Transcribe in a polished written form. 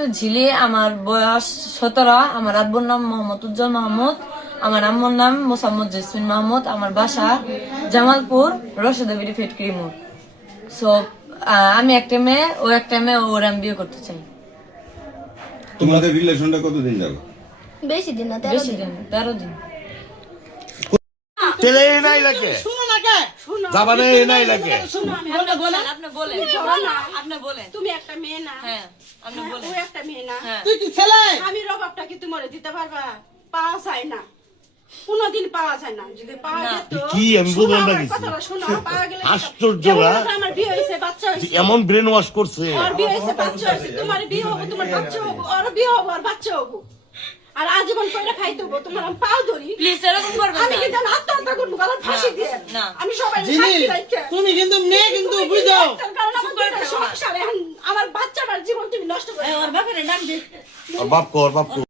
ঝিলি। আমার বয়স 17। আমার আব্বুর নাম মোহাম্মদ উজ্জ্বল মাহমুদ, আমার আম্মুর নাম মোসাম্মদ জেসমিন মাহমুদ। আমার বাসা জামালপুর রশিদাবিড়ি ফেটকিরি মোড়। সো আমি একটা মেয়ে, ও একটা মেয়ে, ওর আমি বিয়ে করতে চাই। তোমাদের রিলেশনটা কতদিন যাবে? বেশি দিন না, বেশি দিন, 13 দিন। তেলে নাই লাগে শুনো না কে শুনো জাবানে নাই লাগে শুনো আমি আপনি বলেন, আপনি বলেন। তুমি একটা মেয়ে না, হ্যাঁ, আপনি বলেন। ও একটা মেয়ে না, হ্যাঁ। তুই কি ছেলে? আমি রবাবটা কি তোমারে দিতে পারবা? পাওয়া যায় না, কোনদিন পাওয়া যায় না। যদি পাওয়া যেত, কি আমি শোনো বললাম না আমার কিছু। কথাটা শোনো, পাওয়া গেলে আশ্চর্য যেমন না? ধরো আমার বিয়ে হয়েছে, বাচ্চা হয়েছে, এমন ব্রেন ওয়াশ করছে। ওর বিয়ে হয়েছে, বাচ্চা হয়েছে, তোমার বিয়ে হবে, তোমার বাচ্চা হবে, ওর বিয়ে হবে, ওর বাচ্চা হবে, আর আজীবন কইরা খাইতে হবে। তোমার আমি পাও ধরি, প্লিজ এরকম করবেন আমি না। কিন্তু আত্মহত্যা করবো, গলায় ফাঁসি দিয়ে। না। আমি সবাই জিনি, তুমি কিন্তু মেয়ে কিন্তু বুঝো। কারণ আমার দুইটা সংসার, এখন আমার বাচ্চাটার জীবন তুমি নষ্ট করে আর বাপ কর বাপ কর